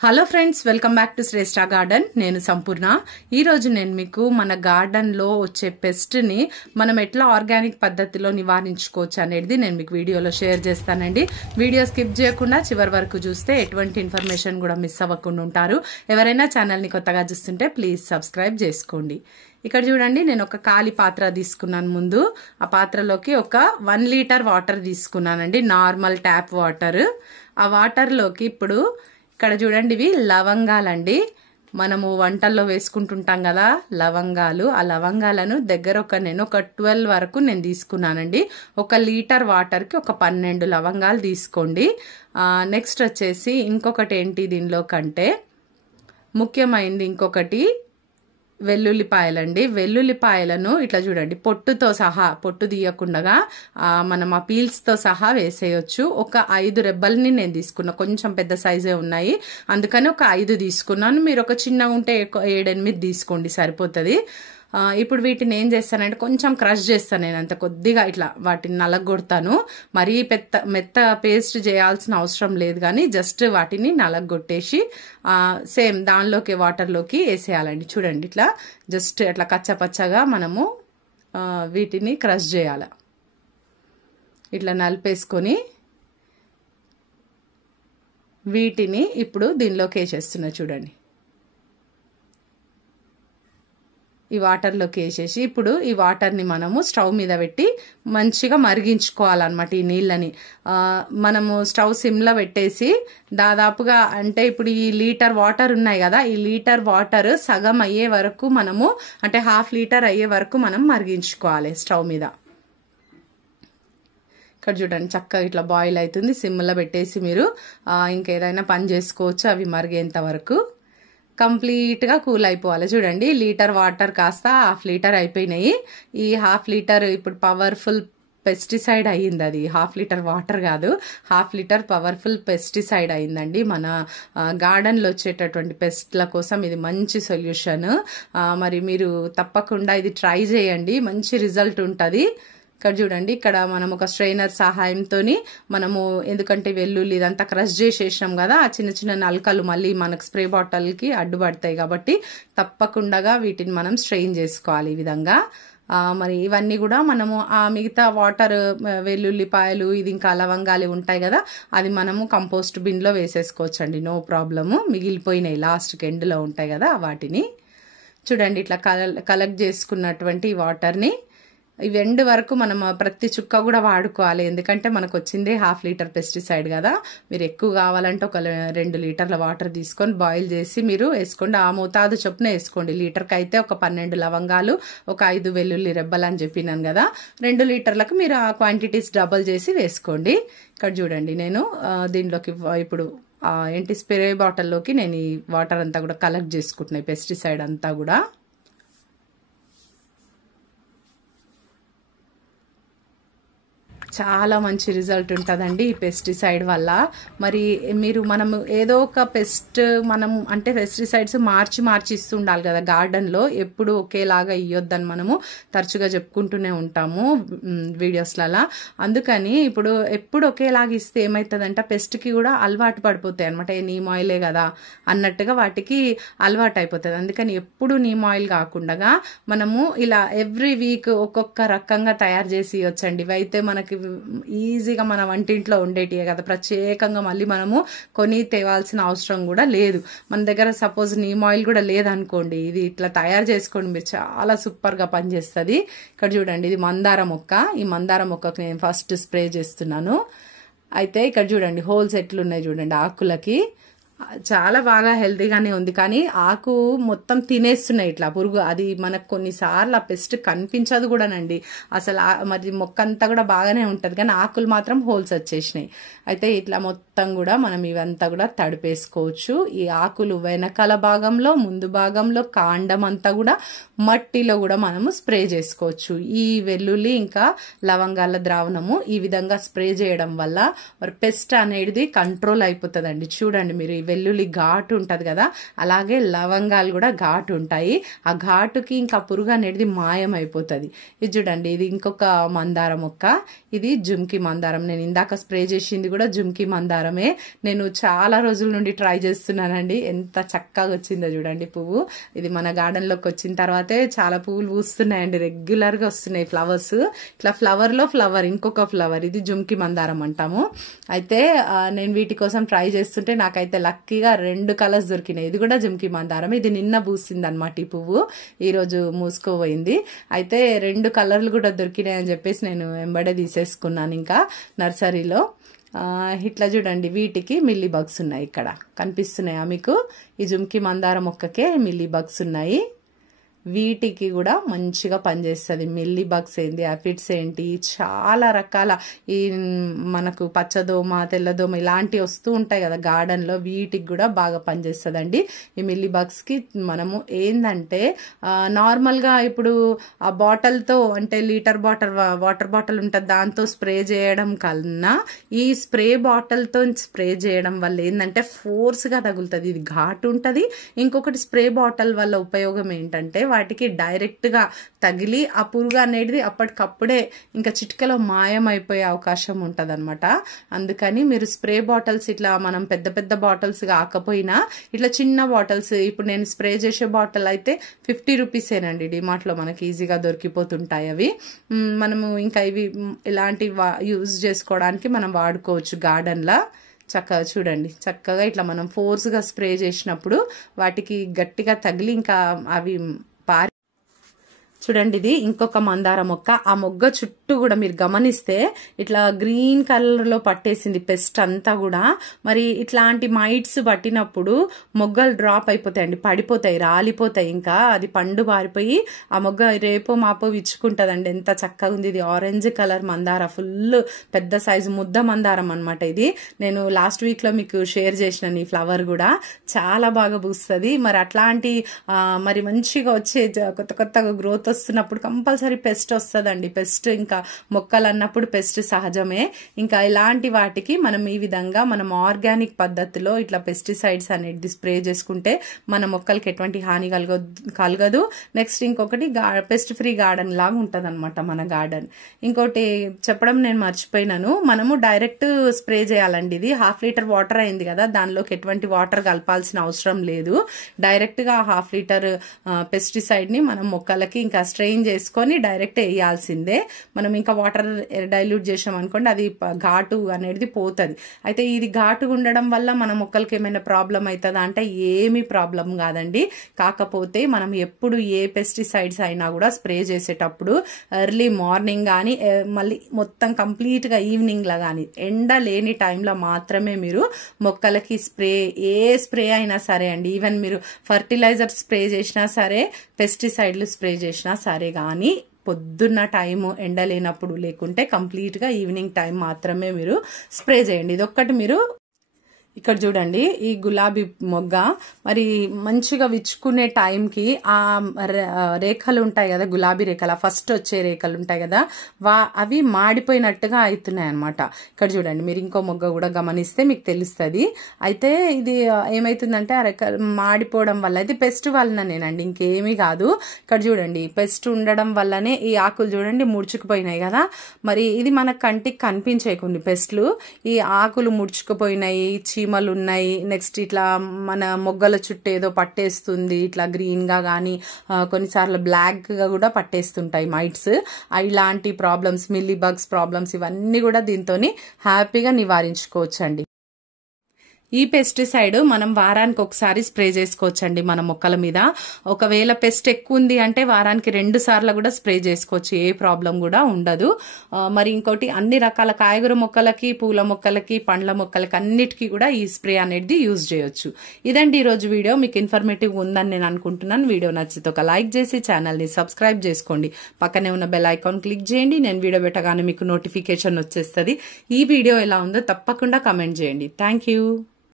Hello friends, welcome back to Shreshtha garden. నేను సంపూర్ణ. ఈ రోజు నేను మీకు మన గార్డెన్ లో వచ్చే పెస్ట్ ని మనం ఎట్లా ఆర్గానిక్ పద్ధతిలో నివారించుకోవచ్చు అనేది నేను మీకు వీడియోలో షేర్ చేస్తానండి. వీడియో స్కిప్ చేయకుండా చివరి వరకు చూస్తే ఎటువంటి ఇన్ఫర్మేషన్ కూడా మిస్ అవ్వకుండా ఉంటారు. ఎవరైనా ఛానల్ ని కొత్తగా చూస్తుంటే ప్లీజ్ సబ్స్క్రైబ్ చేసుకోండి. ఇక్కడ చూడండి, నేను ఒక ఖాళీ పాత్ర తీసుకున్నాను. ముందు ఆ పాత్రలోకి ఒక 1 లీటర్ వాటర్ తీసుకున్నానండి, నార్మల్ ట్యాప్ వాటర్. ఆ వాటర్ లోకి ఇప్పుడు ఇక్కడ చూడండి, ఇవి లవంగాలండి. మనము వంటల్లో వేసుకుంటుంటాం కదా లవంగాలు. ఆ లవంగాలను నేను ఒక 12 వరకు నేను తీసుకున్నానండి. 1 లీటర్ వాటర్ కి ఒక 12 లవంగాలు తీసుకోండి. నెక్స్ట్ వచ్చేసి ఇంకొకటి ఏంటి దీనిలో కంటే ముఖ్యమైనది, ఇంకొకటి వెల్లుల్లిపాయలండి. వెల్లుల్లిపాయలను ఇట్లా చూడండి, పొట్టుతో సహా, పొట్టు తీయకుండా మనం ఆ పీల్స్ తో సహా వేసేయచ్చు. ఒక 5 రెబ్బల్ని నేను తీసుకున్నా, కొంచెం పెద్ద సైజే ఉన్నాయి, అందుకని ఒక 5 తీసుకున్నాను. మీరు ఒక చిన్నగా ఉంటే 7-8 తీసుకోండి, సరిపోతుంది. ఇప్పుడు వీటిని ఏం చేస్తానంటే కొంచెం క్రష్ చేస్తాను. నేను అంత కొద్దిగా ఇట్లా వాటిని నలగొడతాను. మరీ మెత్త పేస్ట్ చేయాల్సిన అవసరం లేదు, కానీ జస్ట్ వాటిని నలగొట్టేసి సేమ్ దానిలోకి వాటర్లోకి వేసేయాలండి. చూడండి, ఇట్లా జస్ట్ అట్లా కచ్చపచ్చగా మనము వీటిని క్రష్ చేయాలి. ఇట్లా నలిపేసుకొని వీటిని ఇప్పుడు దీనిలోకి వేసేస్తున్నా. చూడండి, ఈ వాటర్లోకి వేసేసి ఇప్పుడు ఈ వాటర్ని మనము స్టవ్ మీద పెట్టి మంచిగా మరిగించుకోవాలన్నమాట. ఈ నీళ్ళని మనము స్టవ్ సిమ్లో పెట్టేసి దాదాపుగా, అంటే ఇప్పుడు ఈ లీటర్ వాటర్ ఉన్నాయి కదా, ఈ లీటర్ వాటర్ సగం అయ్యే వరకు మనము, అంటే 1/2 లీటర్ అయ్యే వరకు మనం మరిగించుకోవాలి స్టవ్ మీద. ఇక్కడ చూడండి, చక్కగా ఇట్లా బాయిల్ అవుతుంది. సిమ్లో పెట్టేసి మీరు ఇంకేదైనా పని చేసుకోవచ్చు. అవి మరిగేంత వరకు కంప్లీట్గా కూల్ అయిపోవాలి. చూడండి, లీటర్ వాటర్ కాస్త 1/2 లీటర్ అయిపోయినాయి. ఈ 1/2 లీటర్ ఇప్పుడు పవర్ఫుల్ పెస్టిసైడ్ అయ్యింది. అది 1/2 లీటర్ వాటర్ కాదు, 1/2 లీటర్ పవర్ఫుల్ పెస్టిసైడ్ అయిందండి. మన గార్డెన్లో వచ్చేటటువంటి పెస్ట్ల కోసం ఇది మంచి సొల్యూషన్. మరి మీరు తప్పకుండా ఇది ట్రై చేయండి, మంచి రిజల్ట్ ఉంటుంది. ఇక్కడ చూడండి, ఇక్కడ మనం ఒక స్ట్రైనర్ సహాయంతో మనము, ఎందుకంటే వెల్లుల్లి ఇదంతా క్రష్ చేసేసాం కదా, ఆ చిన్న చిన్న నలకలు మళ్ళీ మనకు స్ప్రే బాటిల్కి అడ్డుపడతాయి. కాబట్టి తప్పకుండా వీటిని మనం స్ట్రెయిన్ చేసుకోవాలి ఈ విధంగా. మరి ఇవన్నీ కూడా మనము ఆ మిగతా వాటర్, వెల్లుల్లిపాయలు, ఇది ఇంకా లవంగాలు ఉంటాయి కదా, అది మనము కంపోస్ట్ బిన్లో వేసేసుకోవచ్చండి, నో ప్రాబ్లము. మిగిలిపోయినాయి లాస్ట్కి ఎండ్లో ఉంటాయి కదా, వాటిని చూడండి ఇట్లా కలెక్ట్ చేసుకున్నటువంటి వాటర్ని ఇవి ఎండ్ వరకు మనం ప్రతి చుక్క కూడా వాడుకోవాలి. ఎందుకంటే మనకు వచ్చిందే 1/2 లీటర్ పెస్టిసైడ్ కదా. మీరు ఎక్కువ కావాలంటే ఒక 2 లీటర్ల వాటర్ తీసుకొని బాయిల్ చేసి మీరు వేసుకోండి. ఆ మోతాదు చొప్పున వేసుకోండి. లీటర్కి అయితే ఒక 12 లవంగాలు, ఒక 5 వెల్లుల్లి రెబ్బలు అని చెప్పినాను కదా. 2 లీటర్లకు మీరు ఆ క్వాంటిటీస్ డబల్ చేసి వేసుకోండి. ఇక్కడ చూడండి, నేను దీనిలోకి ఇప్పుడు ఏంటి స్ప్రే బాటిల్లోకి నేను ఈ వాటర్ అంతా కూడా కలెక్ట్ చేసుకుంటున్నాయి, పెస్టిసైడ్ అంతా కూడా. చాలా మంచి రిజల్ట్ ఉంటుందండి ఈ పెస్టిసైడ్ వల్ల. మరి మనము ఏదో ఒక మనం అంటే పెస్టిసైడ్స్ మార్చి ఇస్తుండాలి కదా గార్డెన్లో, ఎప్పుడు ఒకేలాగా ఇయ్యొద్దని మనము తరచుగా చెప్పుకుంటూనే ఉంటాము వీడియోస్లలో. అందుకని ఇప్పుడు ఎప్పుడు ఒకేలాగా ఇస్తే ఏమవుతుందంటే పెస్ట్కి కూడా అలవాటు పడిపోతాయి అనమాట. నీమ్ ఆయిలే కదా అన్నట్టుగా వాటికి అలవాటు అయిపోతుంది. అందుకని ఎప్పుడు నీమ్ ఆయిల్ కాకుండా మనము ఇలా ఎవ్రీ వీక్ ఒక్కొక్క రకంగా తయారు చేసి ఇవ్వచ్చండి. ఇవైతే మనకి ఈజీగా మన వంటింట్లో ఉండేటివే కదా, ప్రత్యేకంగా మళ్ళీ మనము కొని తేవాల్సిన అవసరం కూడా లేదు. మన దగ్గర సపోజ్ నీమ్ ఆయిల్ కూడా లేదనుకోండి, ఇది ఇట్లా తయారు చేసుకోండి, మీరు చాలా సూపర్గా పనిచేస్తుంది. ఇక్కడ చూడండి, ఇది మందార మొక్క. ఈ మందార మొక్కకు నేను ఫస్ట్ స్ప్రే చేస్తున్నాను. అయితే ఇక్కడ చూడండి హోల్స్ ఎట్లున్నాయి చూడండి ఆకులకి. చాలా బాగా హెల్తీగానే ఉంది, కానీ ఆకు మొత్తం తినేస్తున్నాయి ఇట్లా పురుగు. అది మనకు కొన్నిసార్లు ఆ పెస్ట్ కనిపించదు కూడానండి అసలు. మరి మొక్క అంతా కూడా బాగానే ఉంటుంది, కానీ ఆకులు మాత్రం హోల్స్ వచ్చేసినాయి. అయితే ఇట్లా మొత్తం కూడా మనం ఇవంతా కూడా తడిపేసుకోవచ్చు. ఈ ఆకులు వెనకాల భాగంలో, ముందు భాగంలో, కాండం అంతా కూడా మట్టిలో కూడా మనము స్ప్రే చేసుకోవచ్చు. ఈ వెల్లుల్లి ఇంకా లవంగాల ద్రావణము ఈ విధంగా స్ప్రే చేయడం వల్ల మరి పెస్ట్ అనేది కంట్రోల్ అయిపోతుందండి. చూడండి, మీరు ఈ వెల్లుల్లి ఘాటు ఉంటుంది కదా, అలాగే లవంగాలు కూడా ఘాటు ఉంటాయి. ఆ ఘాటుకి ఇంకా పురుగు అనేది మాయమైపోతుంది. ఇది చూడండి, ఇది ఇంకొక మందారం మొక్క. ఇది జుమ్కి మందారం. నేను ఇందాక స్ప్రే చేసింది కూడా జుమ్కి మందారమే. నేను చాలా రోజుల నుండి ట్రై చేస్తున్నానండి. ఎంత చక్కగా వచ్చిందో చూడండి పువ్వు. ఇది మన గార్డెన్ లోకి వచ్చిన తర్వాతే చాలా పువ్వులు పూస్తున్నాయండి, రెగ్యులర్ గా వస్తున్నాయి ఫ్లవర్స్. ఇట్లా ఫ్లవర్ లో ఫ్లవర్, ఇంకొక ఫ్లవర్, ఇది జుమ్కి మందారం అంటాము. అయితే నేను వీటి కోసం ట్రై చేస్తుంటే నాకైతే లక్కీగా 2 కలర్స్ దొరికినాయి. ఇది కూడా జుమ్కి మందారం. ఇది నిన్న పూసింది అనమాట ఈ పువ్వు, ఈ రోజు మూసుకోపోయింది. అయితే 2 కలర్లు కూడా దొరికినాయి అని చెప్పేసి నేను వెంబడే తీసేసుకున్నాను ఇంకా నర్సరీలో. ఇట్లా చూడండి, వీటికి మిల్లీ బగ్స్ ఉన్నాయి. ఇక్కడ కనిపిస్తున్నాయా మీకు? ఈ జుమ్కి మందార మొక్కకే మిల్లీ బగ్స్ ఉన్నాయి. వీటికి కూడా మంచిగా పనిచేస్తుంది. మిల్లీ బగ్స్ ఏంటి, అఫిడ్స్ ఏంటి, చాలా రకాల ఈ మనకు పచ్చదోమ, తెల్లదోమ ఇలాంటివి వస్తూ ఉంటాయి కదా గార్డెన్ లో, వీటికి కూడా బాగా పనిచేస్తుందండి. ఈ మిల్లీ బగ్స్ కి మనము ఏంటంటే నార్మల్ గా ఇప్పుడు ఆ బాటిల్ తో, అంటే లీటర్ వాటర్ బాటిల్ ఉంటుంది, దాంతో స్ప్రే చేయడం కన్నా ఈ స్ప్రే బాటిల్ తో స్ప్రే చేయడం వల్ల ఏంటంటే ఫోర్స్ గా తగులుతుంది. ఇది ఘాటు ఉంటది. ఇంకొకటి స్ప్రే బాటిల్ వల్ల ఉపయోగం ఏంటంటే వాటికి డైరెక్ట్ గా తగిలి ఆ పురుగు అనేది అప్పటికప్పుడే ఇంకా చిటికలో మాయమైపోయే అవకాశం ఉంటది అనమాట. అందుకని మీరు స్ప్రే బాటిల్స్ ఇట్లా మనం పెద్ద పెద్ద బాటిల్స్ కాకపోయినా ఇట్లా చిన్న బాటిల్స్, ఇప్పుడు నేను స్ప్రే చేసే బాటిల్ అయితే 50 రూపీసేనండి, డిమార్ట్ లో మనకి ఈజీగా దొరికిపోతుంటాయి అవి. మనము ఇంకా ఇవి ఇలాంటి యూజ్ చేసుకోవడానికి మనం వాడుకోవచ్చు గార్డెన్ లా. చక్కగా చూడండి, చక్కగా ఇట్లా మనం ఫోర్స్ గా స్ప్రే చేసినప్పుడు వాటికి గట్టిగా తగిలి ఇంకా అవి పారి. చూడండి, ఇది ఇంకొక మందార మొక్క. ఆ మొగ్గ చుట్టూ కూడా మీరు గమనిస్తే ఇట్లా గ్రీన్ కలర్ లో పట్టేసింది పెస్ట్ అంతా కూడా. మరి ఇట్లాంటి మైట్స్ పట్టినప్పుడు మొగ్గలు డ్రాప్ అయిపోతాయండి, పడిపోతాయి, రాలిపోతాయి. ఇంకా అది పండు బారిపోయి ఆ మొగ్గ రేపో మాపో విచ్చుకుంటదండి. ఎంత చక్కగా ఉంది. ఇది ఆరెంజ్ కలర్ మందార, ఫుల్ పెద్ద సైజు ముద్ద మందారం అనమాట. ఇది నేను లాస్ట్ వీక్ లో మీకు షేర్ చేసిన ఈ ఫ్లవర్ కూడా చాలా బాగా పూస్తుంది. మరి అట్లాంటి మరి మంచిగా వచ్చే కొత్త కొత్తగా గ్రోత్ వస్తున్నప్పుడు కంపల్సరీ పెస్ట్ వస్తుందండి. పెస్ట్ ఇంకా మొక్కలు అన్నప్పుడు పెస్ట్ సహజమే. ఇంకా ఇలాంటి వాటికి మనం ఈ విధంగా మనం ఆర్గానిక్ పద్ధతిలో ఇట్లా పెస్టిసైడ్స్ అనేది స్ప్రే చేసుకుంటే మన మొక్కలకి ఎటువంటి హాని కలగదు. నెక్స్ట్ ఇంకొకటి పెస్ట్ ఫ్రీ గార్డెన్ లాగా ఉంటది అనమాట మన గార్డెన్. ఇంకోటి చెప్పడం నేను మర్చిపోయినాను, మనము డైరెక్ట్ స్ప్రే చేయాలండి. ఇది 1/2 లీటర్ వాటర్ అయింది కదా, దానిలోకి ఎటువంటి వాటర్ కలపాల్సిన అవసరం లేదు. డైరెక్ట్ గా 1/2 లీటర్ పెస్టిసైడ్ ని మనం మొక్కలకి ఇంకా స్ట్రెయిన్ చేసుకొని డైరెక్ట్ వేయాల్సిందే. మనం ఇంకా వాటర్ డైల్యూట్ చేసాం అనుకోండి, అది ఘాటు అనేది పోతుంది. అయితే ఇది ఘాటు ఉండడం వల్ల మన మొక్కలకి ఏమైనా ప్రాబ్లం అవుతుందా అంటే ఏమీ ప్రాబ్లం కాదండి. కాకపోతే మనం ఎప్పుడు ఏ పెస్టిసైడ్స్ అయినా కూడా స్ప్రే చేసేటప్పుడు ఎర్లీ మార్నింగ్ కానీ మళ్ళీ మొత్తం కంప్లీట్ గా ఈవినింగ్ లా కానీ ఎండ లేని టైంలో మాత్రమే మీరు మొక్కలకి ఏ స్ప్రే అయినా సరే అండి, ఈవెన్ మీరు ఫర్టిలైజర్ స్ప్రే చేసినా సరే, పెస్టిసైడ్లు స్ప్రే చేసినా సరే కానీ పొద్దున్న టైము ఎండ లేనప్పుడు, లేకుంటే కంప్లీట్ గా ఈవినింగ్ టైం మాత్రమే మీరు స్ప్రే చేయండి. ఇదొక్కటి మీరు ఇక్కడ చూడండి, ఈ గులాబీ మొగ్గ మరి మంచిగా విచ్చుకునే టైంకి ఆ రేఖలు ఉంటాయి కదా, గులాబీ రేఖలు, ఫస్ట్ వచ్చే రేఖలు ఉంటాయి కదా, అవి మాడిపోయినట్టుగా అవుతున్నాయి అనమాట. ఇక్కడ చూడండి, మీరు ఇంకో మొగ్గ కూడా గమనిస్తే మీకు తెలుస్తుంది. అయితే ఇది ఏమైతుందంటే ఆ రేఖ మాడిపోవడం వల్ల, ఇది పెస్ట్ వల్లనేనండి, ఇంకేమీ కాదు. ఇక్కడ చూడండి, పెస్ట్ ఉండడం వల్లనే ఈ ఆకులు చూడండి ముడుచుకుపోయినాయి కదా. మరి ఇది మన కంటికి కనిపించే కొన్ని పెస్ట్లు, ఈ ఆకులు ముడుచుకుపోయినాయి, చీమలు ఉన్నాయి. నెక్స్ట్ ఇట్లా మన మొగ్గల చుట్టూ ఏదో పట్టేస్తుంది, ఇట్లా గ్రీన్ గా కానీ కొన్నిసార్లు బ్లాక్ గా కూడా పట్టేస్తుంటాయి మైట్స్. ఇలాంటి ప్రాబ్లమ్స్, మిల్లీ బగ్స్ ప్రాబ్లమ్స్, ఇవన్నీ కూడా దీంతో హ్యాపీగా నివారించుకోవచ్చండి. ఈ పెస్టిసైడ్ మనం వారానికి ఒకసారి స్ప్రే చేసుకోవచ్చండి మన మొక్కల మీద. ఒకవేళ పెస్ట్ ఎక్కువ ఉంది అంటే వారానికి 2 సార్లు కూడా స్ప్రే చేసుకోవచ్చు, ఏ ప్రాబ్లం కూడా ఉండదు. మరి ఇంకోటి, అన్ని రకాల కాయగూర మొక్కలకి, పూల మొక్కలకి, పండ్ల మొక్కలకి అన్నిటికీ కూడా ఈ స్ప్రే అనేది యూజ్ చేయొచ్చు. ఇదండి ఈరోజు వీడియో. మీకు ఇన్ఫర్మేటివ్ ఉందని నేను అనుకుంటున్నాను. వీడియో నచ్చితే ఒక లైక్ చేసి ఛానల్ ని సబ్స్క్రైబ్ చేసుకోండి. పక్కనే ఉన్న బెల్ ఐకాన్ క్లిక్ చేయండి. నేను వీడియో పెట్టగానే మీకు నోటిఫికేషన్ వచ్చేస్తుంది. ఈ వీడియో ఎలా ఉందో తప్పకుండా కమెంట్ చేయండి. Thank you.